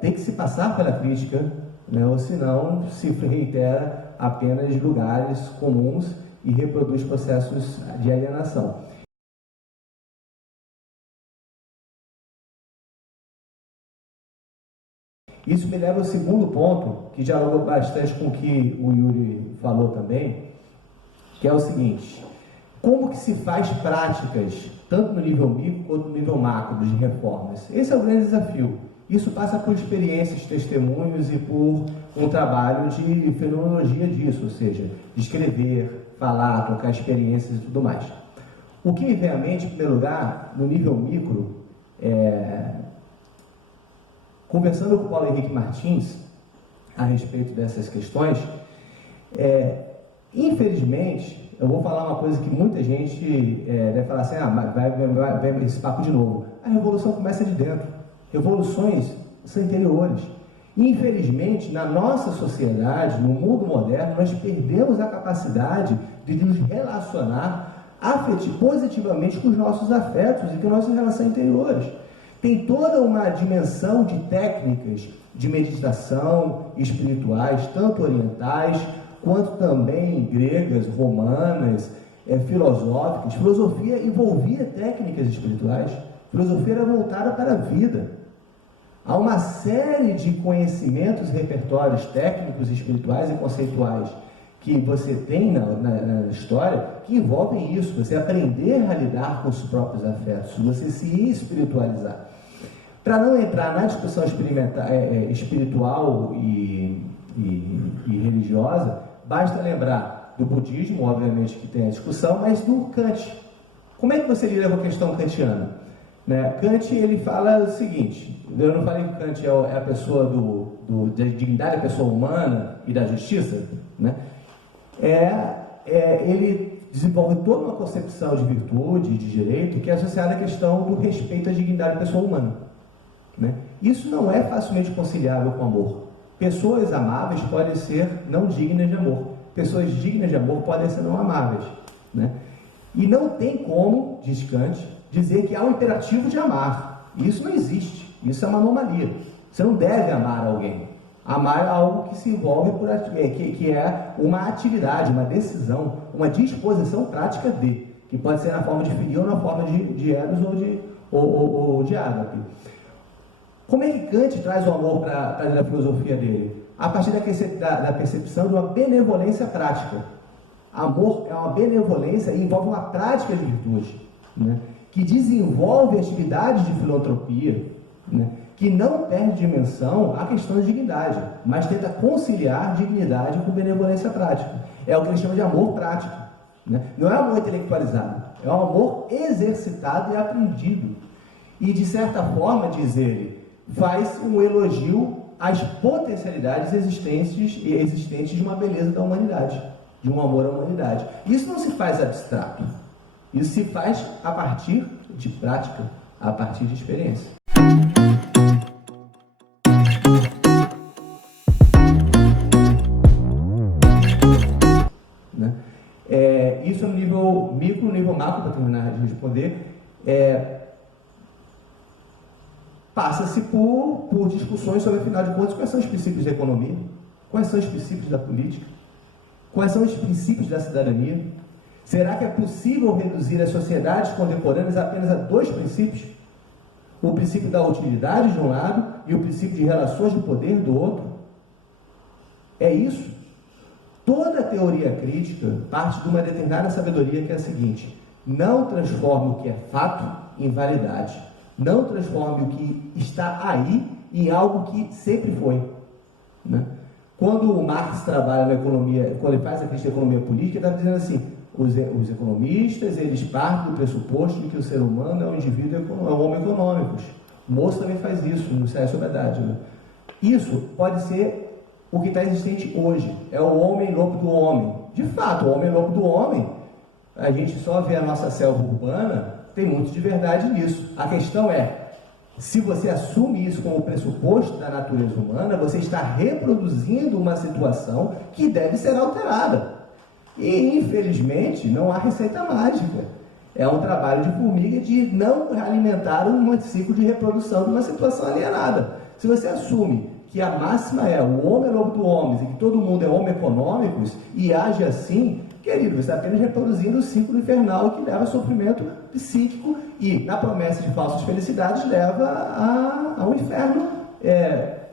tem que se passar pela crítica, né? Ou senão se reitera apenas lugares comuns e reproduz processos de alienação. Isso me leva ao segundo ponto, que dialoga bastante com o que o Yuri falou também, que é o seguinte: como que se faz práticas, tanto no nível micro quanto no nível macro, de reformas? Esse é o grande desafio. Isso passa por experiências, testemunhos e por um trabalho de fenomenologia disso, ou seja, de escrever, falar, trocar experiências e tudo mais. O que me vem à mente, em primeiro lugar, no nível micro, conversando com o Paulo Henrique Martins a respeito dessas questões, infelizmente, eu vou falar uma coisa que muita gente deve falar assim: vai esse papo de novo. A revolução começa de dentro. Revoluções são interiores. Infelizmente, na nossa sociedade, no mundo moderno, nós perdemos a capacidade de nos relacionar positivamente com os nossos afetos e com as nossas relações interiores. Tem toda uma dimensão de técnicas de meditação espirituais, tanto orientais, quanto também gregas, romanas, filosóficas. Filosofia envolvia técnicas espirituais. Filosofia era voltada para a vida. Há uma série de conhecimentos, repertórios técnicos, espirituais e conceituais que você tem na história que envolvem isso, você aprender a lidar com os próprios afetos, você se espiritualizar. Para não entrar na discussão espiritual e religiosa, basta lembrar do budismo, obviamente que tem a discussão, mas do Kant. Como é que você lida com a questão kantiana? Kant, ele fala o seguinte: eu não falei que Kant é a pessoa da dignidade da pessoa humana e da justiça, né? Ele desenvolve toda uma concepção de virtude e de direito que é associada à questão do respeito à dignidade da pessoa humana, né? Isso não é facilmente conciliável com amor. Pessoas amáveis podem ser não dignas de amor, pessoas dignas de amor podem ser não amáveis, né? E não tem como, diz Kant, dizer que há um imperativo de amar. Isso não existe. Isso é uma anomalia. Você não deve amar alguém. Amar é algo que se envolve que é uma atividade, uma decisão, uma disposição prática que pode ser na forma de filia ou na forma de eros ou de ágape. Como é que Kant traz o amor para a filosofia dele? A partir da percepção de uma benevolência prática. Amor é uma benevolência e envolve uma prática de virtude, né? Que desenvolve atividades de filantropia, né? Que não perde dimensão à questão de dignidade, mas tenta conciliar dignidade com benevolência prática. É o que ele chama de amor prático, né? Não é amor intelectualizado, é um amor exercitado e aprendido. E, de certa forma, diz ele, faz um elogio às potencialidades existentes de uma beleza da humanidade, de um amor à humanidade. Isso não se faz abstrato. Isso se faz a partir de prática, a partir de experiência. Né? Isso no nível micro, no nível macro, para terminar de responder, passa-se por discussões sobre, afinal de contas, quais são os princípios da economia, quais são os princípios da política, quais são os princípios da cidadania. Será que é possível reduzir as sociedades contemporâneas apenas a dois princípios? O princípio da utilidade de um lado e o princípio de relações de poder do outro? É isso? Toda teoria crítica parte de uma determinada sabedoria que é a seguinte: não transforme o que é fato em validade. Não transforme o que está aí em algo que sempre foi, né? Quando o Marx trabalha na economia, quando ele faz a crítica da economia política, ele está dizendo assim: os economistas, eles partem do pressuposto de que o ser humano é um indivíduo, é um homem econômico. O Moço também faz isso no Ensaio sobre a Dádiva. Isso pode ser o que está existente hoje, é o homem lobo do homem. De fato, o homem lobo do homem, a gente só vê a nossa selva urbana, tem muito de verdade nisso. A questão é, se você assume isso como pressuposto da natureza humana, você está reproduzindo uma situação que deve ser alterada. E, infelizmente, não há receita mágica. É um trabalho de formiga de não alimentar um ciclo de reprodução de uma situação alienada. Se você assume que a máxima é o homem é lobo do homem, e que todo mundo é homem econômicos, e age assim, querido, você está apenas reproduzindo o ciclo infernal que leva a sofrimento psíquico e, na promessa de falsas felicidades, leva ao inferno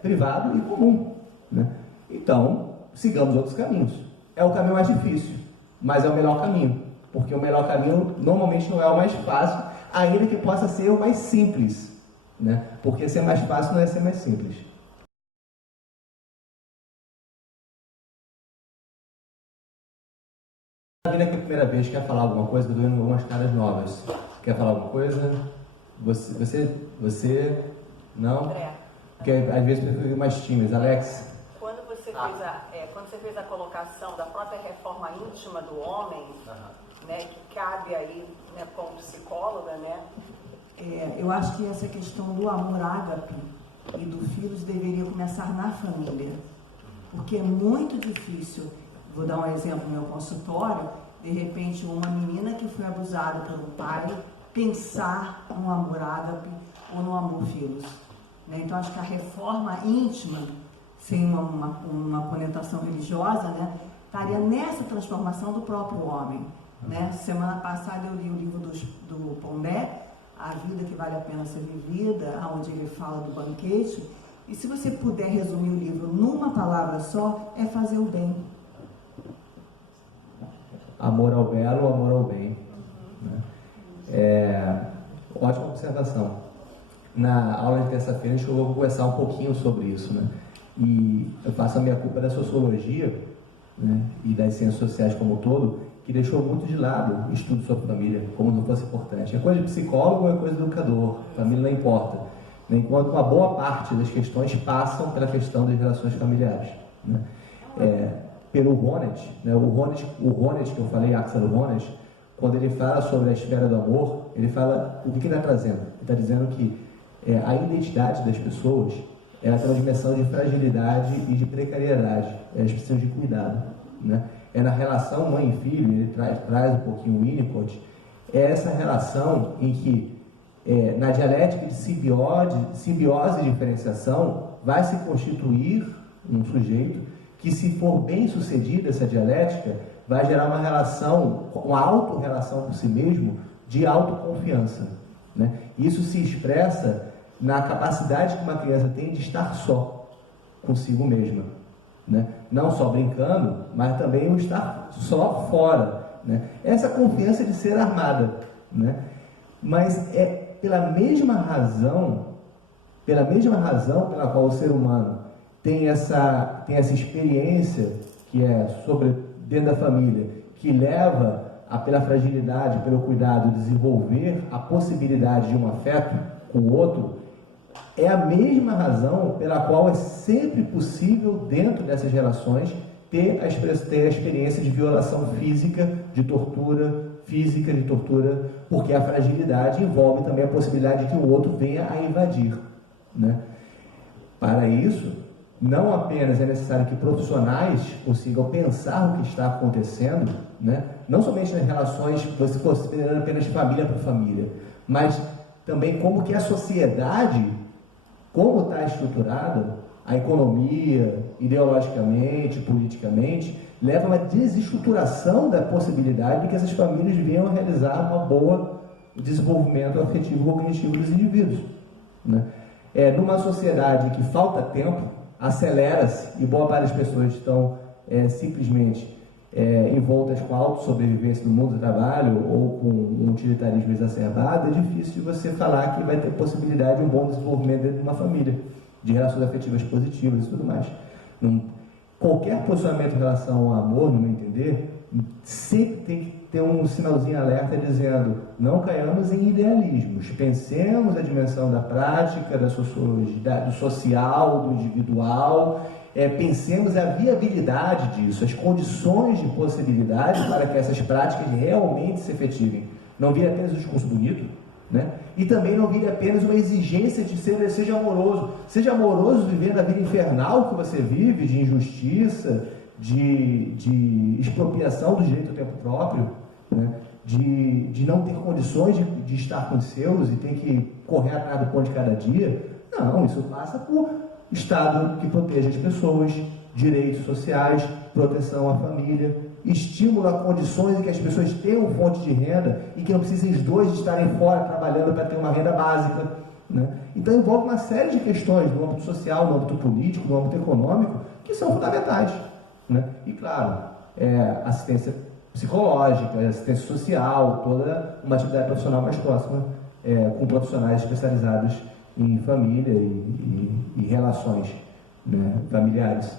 privado e comum, né? Então, sigamos outros caminhos. É o caminho mais difícil, mas é o melhor caminho, porque o melhor caminho normalmente não é o mais fácil, ainda que possa ser o mais simples, né? Porque ser mais fácil não é ser mais simples. Vindo aqui a primeira vez, quer falar alguma coisa? Estou vendo algumas caras novas. Quer falar alguma coisa? Você não? André. Porque às vezes eu fico mais tímido. Alex? Quando você fez a colocação da própria reforma íntima do homem, né, que cabe aí, né, como psicóloga, né? Eu acho que essa questão do amor ágape e do filhos deveria começar na família, porque é muito difícil. Vou dar um exemplo no meu consultório, de repente uma menina que foi abusada pelo pai pensar no amor ágape ou no amor filhos, né? Então acho que a reforma íntima, sem uma conotação religiosa, né, estaria nessa transformação do próprio homem, né? Semana passada eu li o livro do Pondé, A Vida que Vale a Pena Ser Vivida, onde ele fala do banquete, e se você puder resumir o livro numa palavra só, é fazer o bem. Amor ao belo, amor ao bem. Ótima observação. Na aula de terça-feira, eu vou conversar um pouquinho sobre isso, né? E eu faço a minha culpa da sociologia, né, e das ciências sociais como um todo, que deixou muito de lado o estudo sobre família, como não fosse importante. É coisa de psicólogo, é coisa de educador, família não importa. Enquanto uma boa parte das questões passam pela questão das relações familiares, né? Pelo Honneth, né? O Honneth que eu falei, Axel Honneth, quando ele fala sobre a esfera do amor, ele fala o que ele está trazendo. Ele está dizendo que a identidade das pessoas é a transmissão de fragilidade e de precariedade, elas precisam de cuidado, né? É na relação mãe e filho, ele traz um pouquinho o Winnicott, é essa relação em que, na dialética de simbiose e diferenciação, vai se constituir um sujeito que, se for bem sucedida essa dialética, vai gerar uma relação, uma autorrelação por si mesmo, de autoconfiança, né? Isso se expressa na capacidade que uma criança tem de estar só consigo mesma, né? Não só brincando, mas também o estar só fora, né? Essa confiança de ser armada, né? Mas é pela mesma razão pela qual o ser humano tem essa experiência que é sobre dentro da família, que leva pela fragilidade, pelo cuidado, desenvolver a possibilidade de um afeto com o outro, é a mesma razão pela qual é sempre possível, dentro dessas relações, ter a experiência de violação física, de tortura, porque a fragilidade envolve também a possibilidade de que o outro venha a invadir, né? Para isso, não apenas é necessário que profissionais consigam pensar o que está acontecendo, né? Não somente nas relações, você considerando apenas família por família, mas também como que a sociedade, como está estruturada, a economia, ideologicamente, politicamente, leva a uma desestruturação da possibilidade de que essas famílias venham a realizar um bom desenvolvimento afetivo e cognitivo dos indivíduos, né? Numa sociedade que falta tempo, acelera-se, e boa parte das pessoas estão simplesmente envoltas com a autossobrevivência do mundo do trabalho ou com um utilitarismo exacerbado, é difícil de você falar que vai ter possibilidade de um bom desenvolvimento dentro de uma família, de relações afetivas positivas e tudo mais. Qualquer posicionamento em relação ao amor, no meu entender, sempre tem que ter um sinalzinho alerta dizendo: não caiamos em idealismos, pensemos a dimensão da prática, da sociologia, do social, do individual, pensemos a viabilidade disso, as condições de possibilidade para que essas práticas realmente se efetivem. Não vire apenas um discurso bonito, né? E também não vire apenas uma exigência de seja amoroso. Seja amoroso vivendo a vida infernal que você vive, de injustiça, de expropriação do direito ao tempo próprio, né? De não ter condições de estar com os seus e ter que correr atrás do pão de cada dia. Não, isso passa por Estado que proteja as pessoas, direitos sociais, proteção à família, estímulo a condições em que as pessoas tenham fonte de renda e que não precisem os dois estarem fora trabalhando para ter uma renda básica, né? Então envolve uma série de questões no âmbito social, no âmbito político, no âmbito econômico, que são fundamentais, né? E claro, assistência psicológica, assistência social, toda uma atividade profissional mais próxima, com profissionais especializados em família e relações, né, familiares.